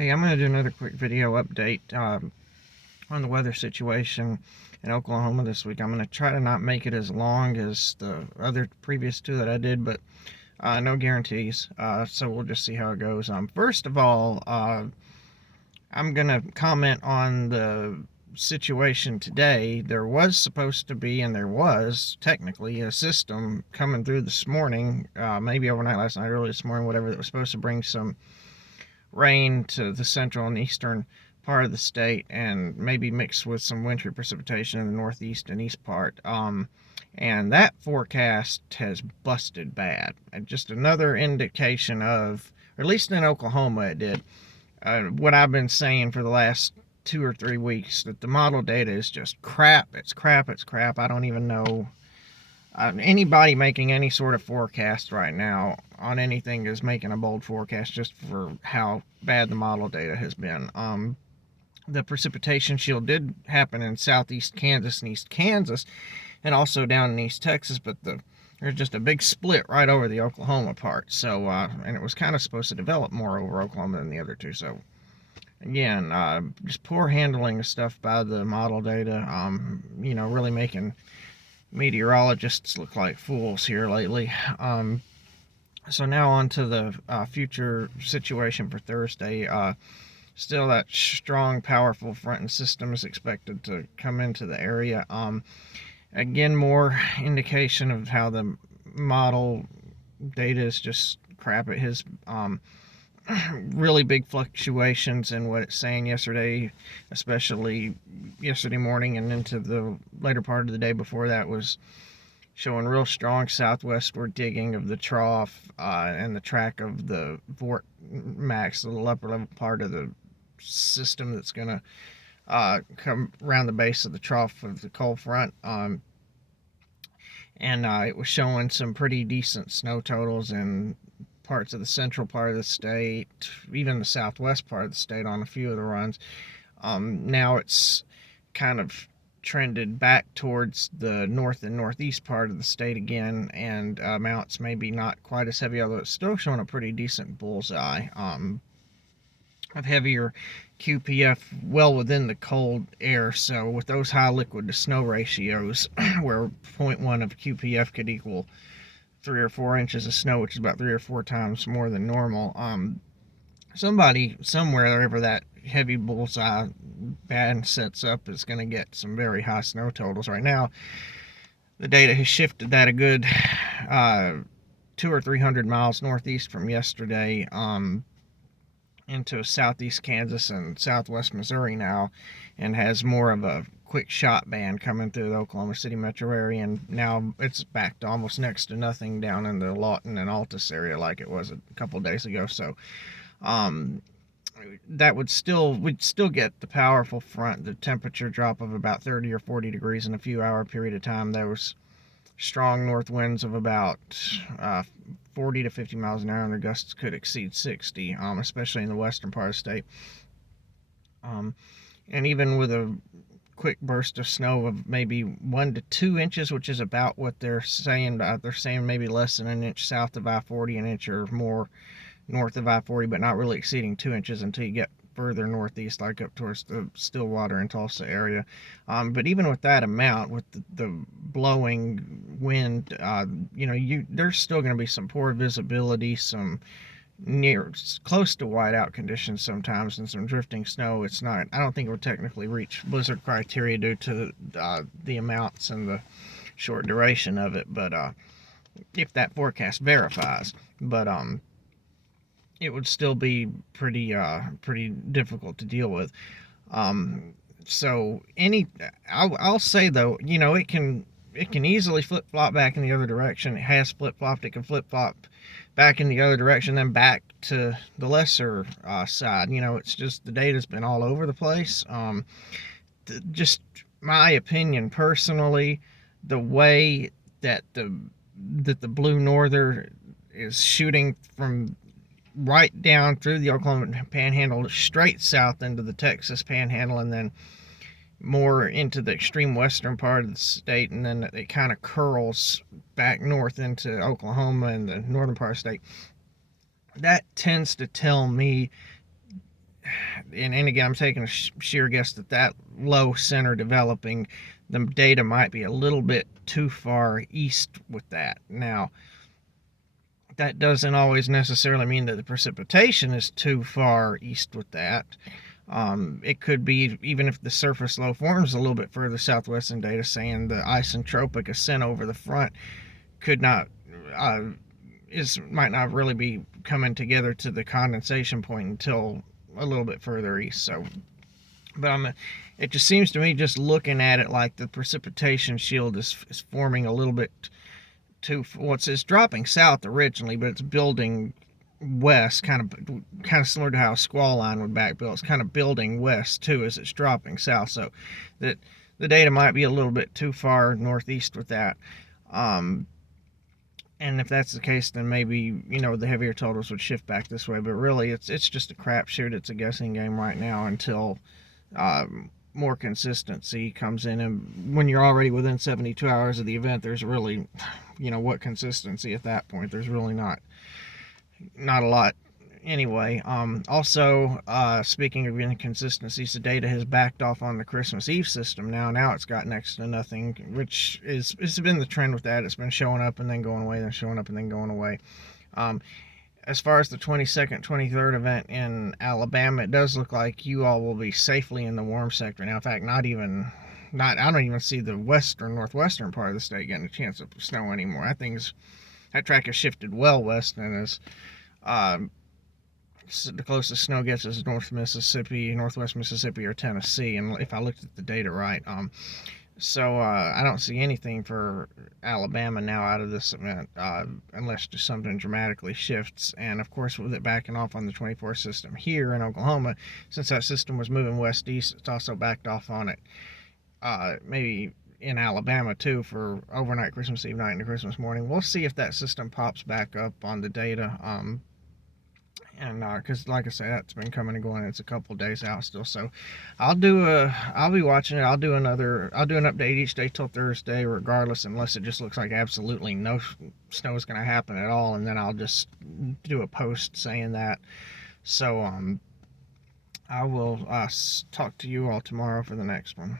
Hey, I'm going to do another quick video update on the weather situation in Oklahoma this week. I'm going to try to not make it as long as the other previous two that I did, but no guarantees. So we'll just see how it goes. First of all, I'm going to comment on the situation today. There was supposed to be, and there was technically, a system coming through this morning, maybe overnight last night, early this morning, whatever, that was supposed to bring some rain to the central and eastern part of the state and maybe mixed with some wintry precipitation in the northeast and east part. And that forecast has busted bad. And just another indication of, or at least in Oklahoma it did, what I've been saying for the last 2 or 3 weeks, that the model data is just crap. It's crap. It's crap. I don't even know anybody making any sort of forecast right now on anything is making a bold forecast just for how bad the model data has been. The precipitation shield did happen in southeast Kansas and east Kansas, and also down in East Texas, but there's just a big split right over the Oklahoma part. So, and it was kind of supposed to develop more over Oklahoma than the other two. So, again, just poor handling of stuff by the model data. Really making meteorologists look like fools here lately. So now on to the future situation for Thursday. Still that strong, powerful front system is expected to come into the area. Again, more indication of how the model data is just crap. It has really big fluctuations in what it's saying yesterday, especially yesterday morning and into the later part of the day before that, was showing real strong southwestward digging of the trough and the track of the Fort Max, the upper level part of the system that's going to come around the base of the trough of the cold front. And it was showing some pretty decent snow totals in parts of the central part of the state, even the southwest part of the state on a few of the runs. Now it's kind of trended back towards the north and northeast part of the state again, and amounts maybe not quite as heavy, although it's still showing a pretty decent bullseye of heavier QPF well within the cold air. So with those high liquid to snow ratios, where 0.1 of QPF could equal 3 or 4 inches of snow, which is about 3 or 4 times more than normal, somebody somewhere, wherever that heavy bullseye band sets up, is going to get some very high snow totals. Right now, the data has shifted that a good 200 or 300 miles northeast from yesterday into southeast Kansas and southwest Missouri now, and has more of a quick shot band coming through the Oklahoma City metro area, and now it's back to almost next to nothing down in the Lawton and Altus area like it was a couple days ago. So that we'd still get the powerful front, the temperature drop of about 30 or 40 degrees in a few hour period of time. There was strong north winds of about 40 to 50 miles an hour, and the gusts could exceed 60, especially in the western part of the state. And even with a quick burst of snow of maybe 1 to 2 inches, which is about what they're saying. They're saying maybe less than an inch south of I-40, an inch or more north of I-40, but not really exceeding 2 inches until you get further northeast, like up towards the Stillwater and Tulsa area. But even with that amount, with the blowing wind, there's still going to be some poor visibility, some near close to whiteout conditions sometimes, and some drifting snow. I don't think it would technically reach blizzard criteria due to the amounts and the short duration of it, but if that forecast verifies. But it would still be pretty difficult to deal with. So I'll say though, it can easily flip flop back in the other direction. It has flip flopped. It can flip flop back in the other direction, then back to the lesser side. It's just the data's been all over the place. Just my opinion personally, the way that the Blue Norther is shooting from right down through the Oklahoma Panhandle straight south into the Texas Panhandle, and then more into the extreme western part of the state, and then it kind of curls back north into Oklahoma and the northern part of the state. That tends to tell me and again, I'm taking a sheer guess that low center developing, the data might be a little bit too far east with that. Now, that doesn't always necessarily mean that the precipitation is too far east with that. It could be, even if the surface low forms a little bit further southwest in data, saying the isentropic ascent over the front could not might not really be coming together to the condensation point until a little bit further east. So, but it just seems to me, just looking at it, like the precipitation shield is forming a little bit too. Well, it's dropping south originally, but it's building west, kind of similar to how a squall line would backbuild. It's kind of building west too as it's dropping south. So that the data might be a little bit too far northeast with that. And if that's the case, then maybe, the heavier totals would shift back this way. But really, it's just a crapshoot. It's a guessing game right now until more consistency comes in. And when you're already within 72 hours of the event, there's really, what consistency at that point? There's really not a lot. Anyway, also, speaking of inconsistencies, the data has backed off on the Christmas Eve system now. Now it's got next to nothing, which it's been the trend with that. It's been showing up and then going away, then showing up and then going away. As far as the 22nd, 23rd event in Alabama, it does look like you all will be safely in the warm sector now. In fact, I don't even see the western, northwestern part of the state getting a chance of snow anymore. That track has shifted well west and is the closest snow gets is northwest Mississippi, or Tennessee, and if I looked at the data right. So I don't see anything for Alabama now out of this event, unless just something dramatically shifts. And of course, with it backing off on the 24 system here in Oklahoma, since that system was moving west-east, it's also backed off on it. Maybe in Alabama too for overnight Christmas Eve night into Christmas morning. We'll see if that system pops back up on the data. And because like I said, that's been coming and going. It's a couple days out still, so I'll be watching it. I'll do an update each day till Thursday, regardless, unless it just looks like absolutely no snow is going to happen at all, and then I'll just do a post saying that. So I will talk to you all tomorrow for the next one.